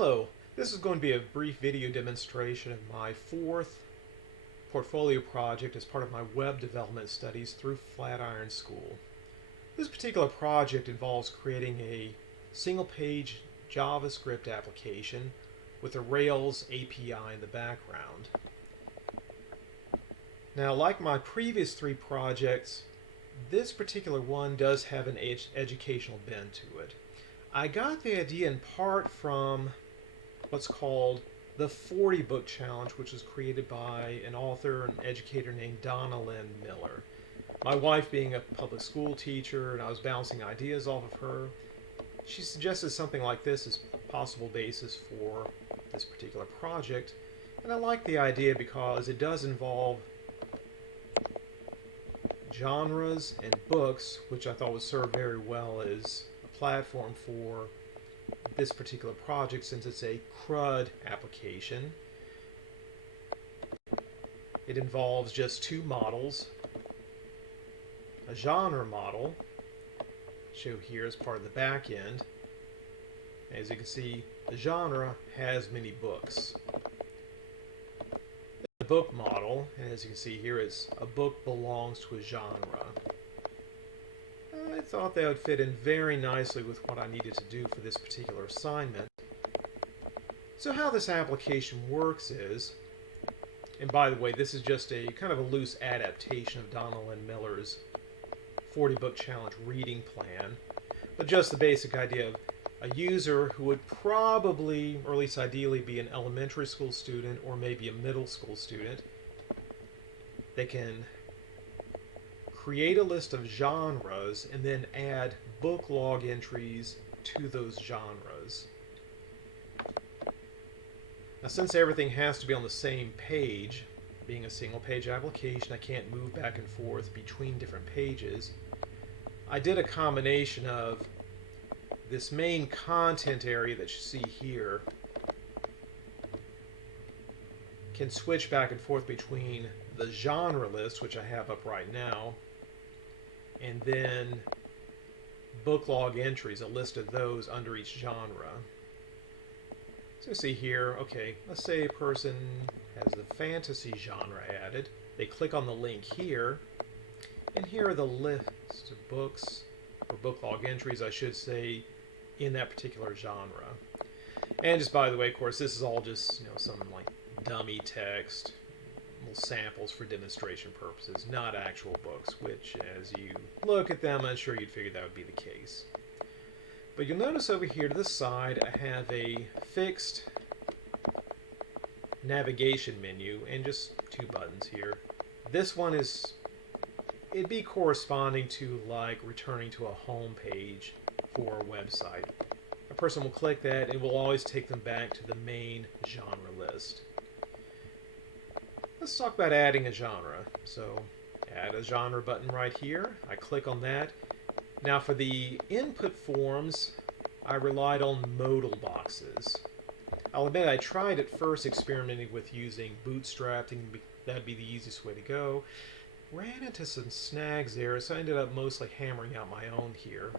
Hello, this is going to be a brief video demonstration of my fourth portfolio project as part of my web development studies through Flatiron School. This particular project involves creating a single-page JavaScript application with a Rails API in the background. Now, like my previous three projects, this particular one does have an educational bend to it. I got the idea in part from what's called the 40 book challenge, which was created by an author and educator named Donnalyn Miller. My wife being a public school teacher, and I was bouncing ideas off of her, she suggested something like this as a possible basis for this particular project. And I like the idea because it does involve genres and books, which I thought would serve very well as a platform for this particular project, since it's a CRUD application. It involves just two models, a genre model, shown here as part of the back end. As you can see, the genre has many books. The book model, and as you can see here, is a book belongs to a genre. I thought that would fit in very nicely with what I needed to do for this particular assignment. So how this application works is, and by the way, this is just a kind of a loose adaptation of Donnalyn Miller's 40 book challenge reading plan, but just the basic idea of a user who would probably, or at least ideally, be an elementary school student or maybe a middle school student. They can create a list of genres and then add book log entries to those genres. Now, since everything has to be on the same page, being a single page application, I can't move back and forth between different pages. I did a combination of this main content area that you see here can switch back and forth between the genre list, which I have up right now, and then book log entries, a list of those under each genre. So you see here, okay, let's say a person has the fantasy genre added. They click on the link here, and here are the list of books, or book log entries, I should say, in that particular genre. And just by the way, of course, this is all just some like dummy text, little samples for demonstration purposes, not actual books, which as you look at them, I'm sure you'd figure that would be the case. But you'll notice over here to the side, I have a fixed navigation menu and just two buttons here. This one it'd be corresponding to like returning to a home page for a website. A person will click that, it will always take them back to the main genre list. Let's talk about adding a genre. So, add a genre button right here. I click on that. Now for the input forms, I relied on modal boxes. I'll admit I tried at first experimenting with using Bootstrap, thinking that'd be the easiest way to go. Ran into some snags there, so I ended up mostly hammering out my own here.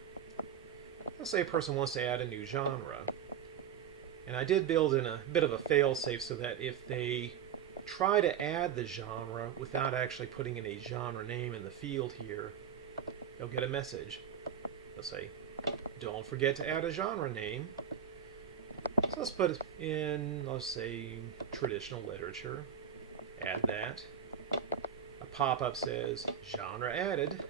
Let's say a person wants to add a new genre. And I did build in a bit of a fail-safe so that if they try to add the genre without actually putting in a genre name in the field here, they'll get a message. They'll say, don't forget to add a genre name. So let's put in, let's say, traditional literature. Add that. A pop-up says, genre added.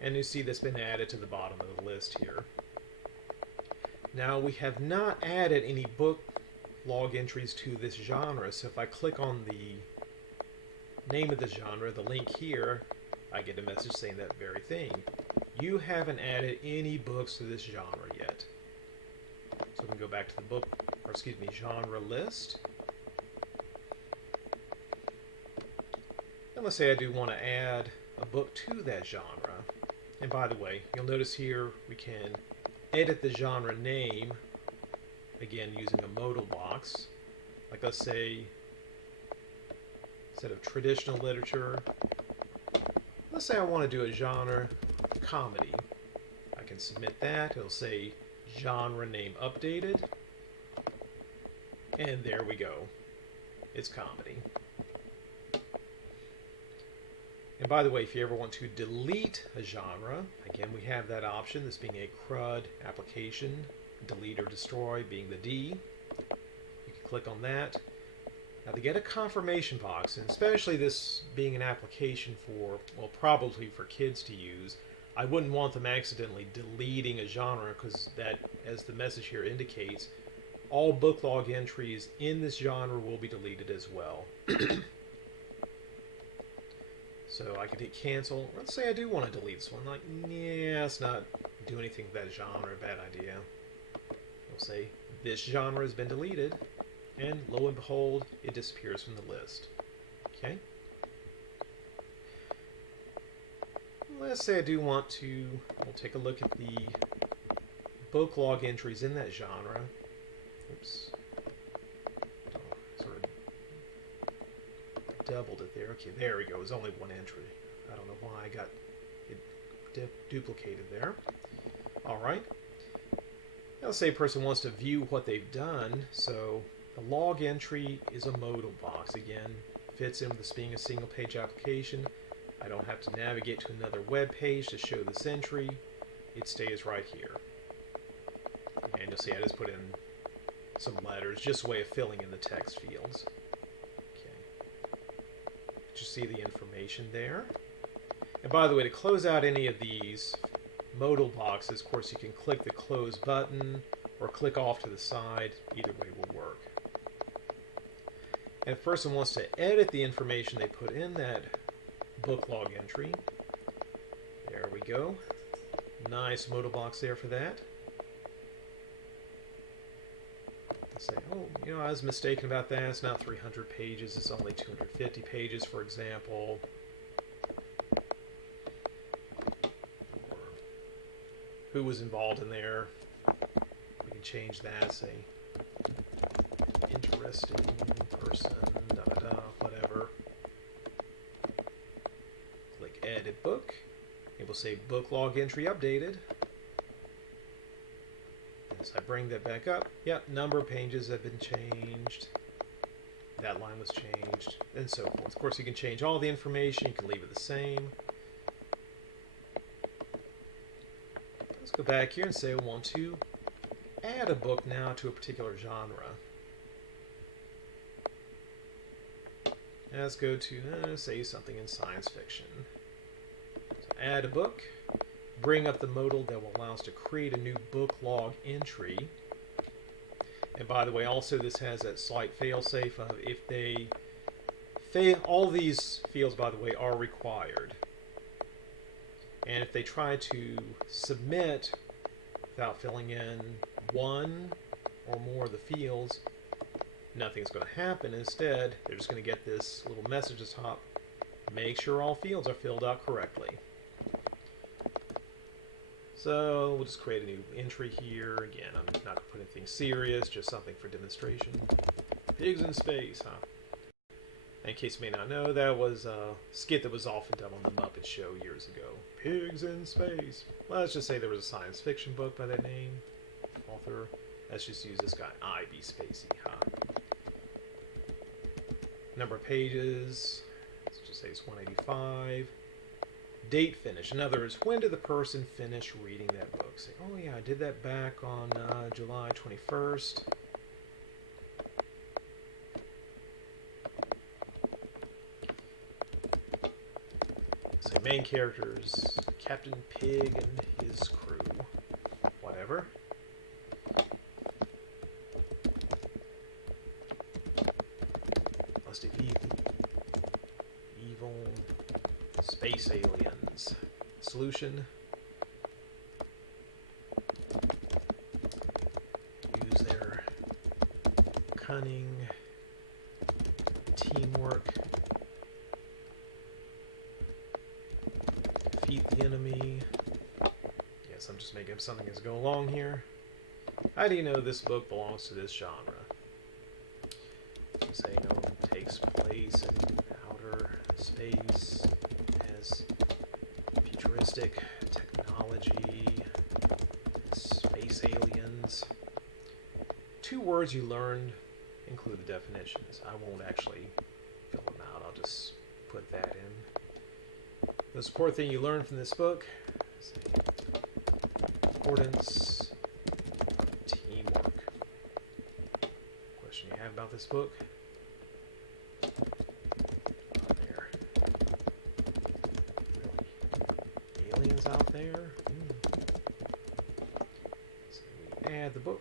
And you see that's been added to the bottom of the list here. Now we have not added any book log entries to this genre, so if I click on the name of the genre, the link here, I get a message saying that very thing. You haven't added any books to this genre yet. So we can go back to the genre list. And let's say I do want to add a book to that genre. And by the way, you'll notice here we can edit the genre name, again using a modal box. Like let's say, instead of traditional literature, let's say I want to do a genre comedy. I can submit that. It'll say genre name updated. And there we go. It's comedy. And by the way, if you ever want to delete a genre, again, we have that option, this being a CRUD application, delete or destroy being the D. You can click on that. Now to get a confirmation box, and especially this being an application for, well, probably for kids to use, I wouldn't want them accidentally deleting a genre because that, as the message here indicates, all book log entries in this genre will be deleted as well. So I could hit cancel. Let's say I do want to delete this one. Like, yeah, let's not do anything with that genre. Bad idea. We'll say this genre has been deleted, and lo and behold, it disappears from the list. Okay. Let's say I do want to. We'll take a look at the book log entries in that genre. Oops. Sort of doubled it there. Okay, there we go. It was only one entry. I don't know why I got it duplicated there. All right. Now, let's say a person wants to view what they've done. So the log entry is a modal box. Again, fits in with this being a single page application. I don't have to navigate to another web page to show this entry. It stays right here. And you'll see I just put in some letters, just a way of filling in the text fields. You see the information there. And by the way, to close out any of these modal boxes, of course, you can click the close button or click off to the side. Either way will work. And if a person wants to edit the information they put in that book log entry, there we go. Nice modal box there for that. Say, oh, you know, I was mistaken about that. It's not 300 pages. It's only 250 pages, for example. Or who was involved in there. We can change that. Say, interesting person, da-da-da, whatever. Click Edit Book. It will say Book Log Entry Updated. As I bring that back up, yep, number of pages have been changed. That line was changed, and so forth. Of course, you can change all the information. You can leave it the same. Let's go back here and say I want to add a book now to a particular genre. Let's go to, say, something in science fiction. So add a book. Bring up the modal that will allow us to create a new book log entry. And by the way, also this has that slight fail-safe of if they fail, all these fields, by the way, are required. And if they try to submit without filling in one or more of the fields, nothing's going to happen. Instead, they're just going to get this little message at the top. Make sure all fields are filled out correctly. So we'll just create a new entry here. Again, I'm not going to put anything serious, just something for demonstration. Pigs in space, huh? In case you may not know, that was a skit that was often done on the Muppet Show years ago. Pigs in space. Well, let's just say there was a science fiction book by that name. Author. Let's just use this guy, I.B. Spacey, huh? Number of pages. Let's just say it's 185. Date finish. In other words, when did the person finish reading that book? Say, oh yeah, I did that back on July 21st. Say main characters, Captain Pig and his crew. Whatever. Must defeat evil space aliens. Solution. Use their cunning, teamwork, defeat the enemy. Yes, I'm just making up something as I go along here. How do you know this book belongs to this genre? Say, you know, takes place in outer space, has futuristic technology, space aliens. words you learned, include the definitions. I won't actually fill them out. I'll just put that in. The support thing you learned from this book. Importance of teamwork. Question you have about this book? There. Aliens out there? So we add the book.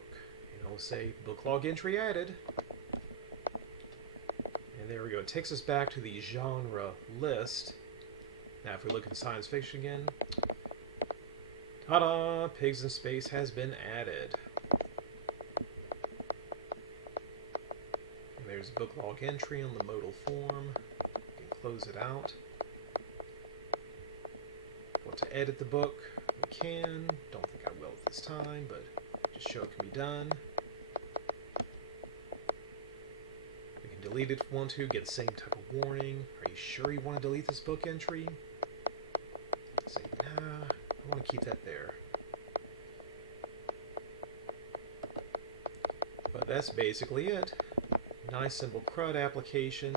And I'll say book log entry added. And there we go. It takes us back to the genre list. Now if we look at science fiction again, ta-da! Pigs in Space has been added. And there's a book log entry on the modal form. We can close it out. Want to edit the book? We can. Don't think I will at this time, but just show it can be done. We can delete it if we want to, get the same type of warning. Are you sure you want to delete this book entry? Say, nah, I want to keep that there. But that's basically it. Nice simple CRUD application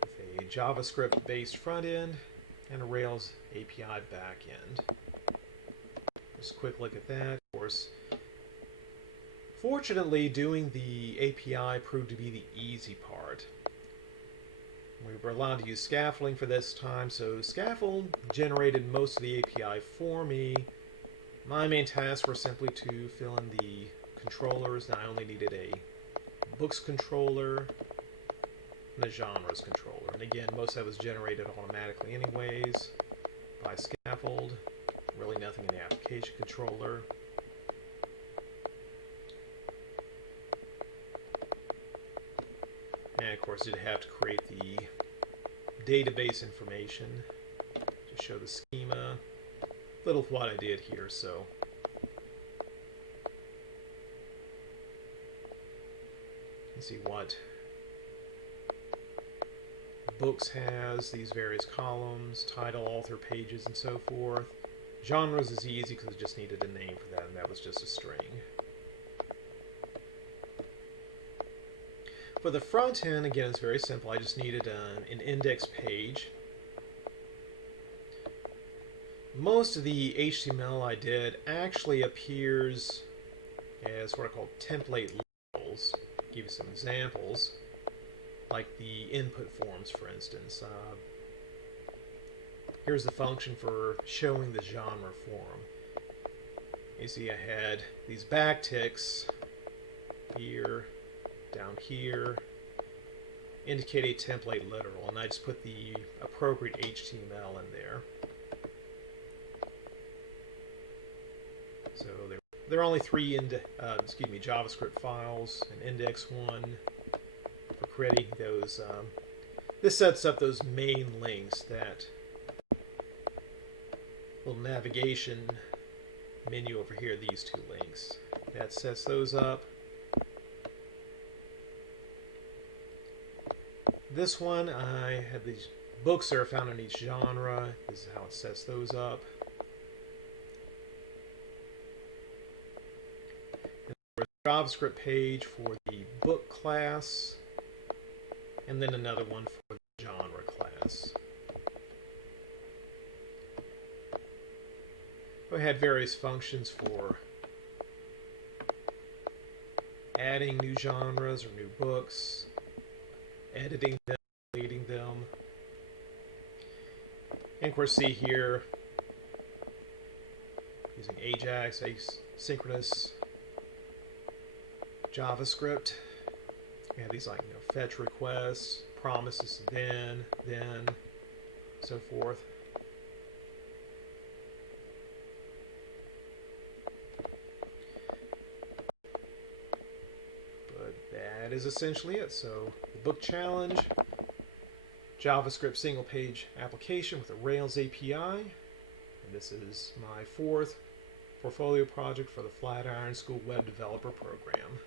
with a JavaScript based front end and a Rails API back end. Just a quick look at that. Of course, fortunately, doing the API proved to be the easy part. We were allowed to use scaffolding for this time, so Scaffold generated most of the API for me. My main tasks were simply to fill in the controllers. Now I only needed a books controller and a genres controller. And again, most of that was generated automatically anyways by Scaffold. Really nothing in the application controller. And of course, you'd have to create the database information to show the schema. Little of what I did here, so you can see what books has, these various columns, title, author, pages, and so forth. Genres is easy because it just needed a name for that, and that was just a string. For the front end, again, it's very simple. I just needed an index page. Most of the HTML I did actually appears as what I call template labels. I'll give you some examples, like the input forms, for instance. Here's the function for showing the genre form. You see I had these backticks here, down here, indicate a template literal, and I just put the appropriate HTML in there. So there are only three JavaScript files, an index1 for creating those. This sets up those main links, that little navigation menu over here, these two links. That sets those up. This one, I have these books that are found in each genre. This is how it sets those up. JavaScript page for the book class, and then another one for the genre class. I had various functions for adding new genres or new books, editing them, deleting them. And of course, see here, using Ajax, asynchronous JavaScript. We have these like fetch requests, promises then, so forth. But that is essentially it. So the book challenge, JavaScript single page application with a Rails API. And this is my fourth portfolio project for the Flatiron School Web Developer Program.